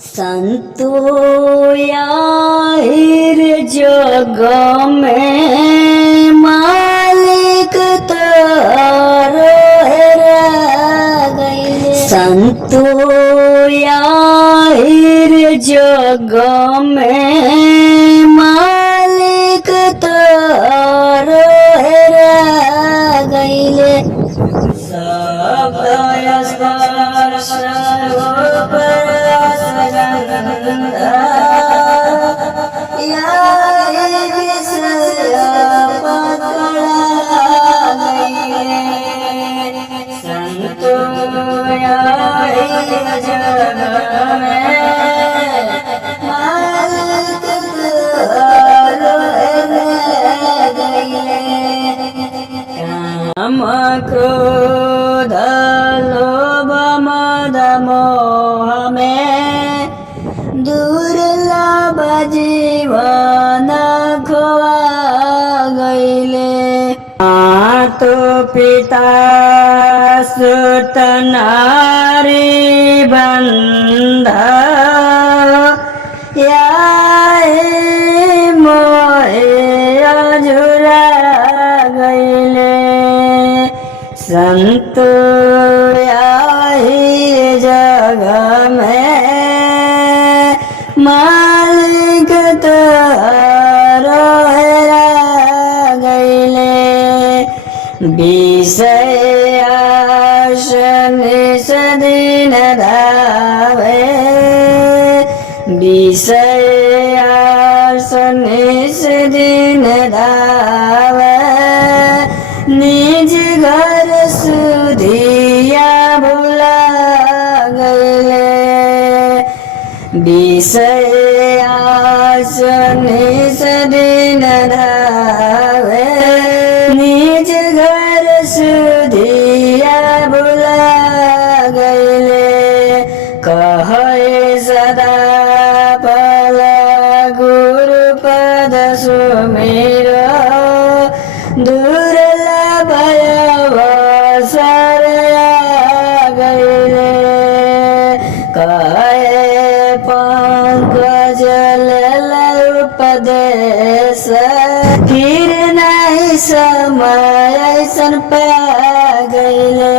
संतो याहिर जग में मालिक तारो हेरा गइले। संतो याहिर जग में मालिक तारो हेरा गइले। काम क्रोध लोभ मद मोह में दुर्लभ जीवन खोआ गइले। मातो पिता सुत नारी बंध मोहे अझुरा गइले। संतो याहि जग में मालिक तारो हेरा गइले। विषय आश निस दिन धावे विषय आश निस दिन धावे। निज घर सुधिया भुला गइले। विषय आश निस दिन धावे निज घर सुधिया भुला गइले। कहे सदा पल गुरुपद सुमिरो दुर्लभ अवसर आ गइले। कहे पंकज लेल उपदेश फिर नहीं समय ऐसन पा गइले।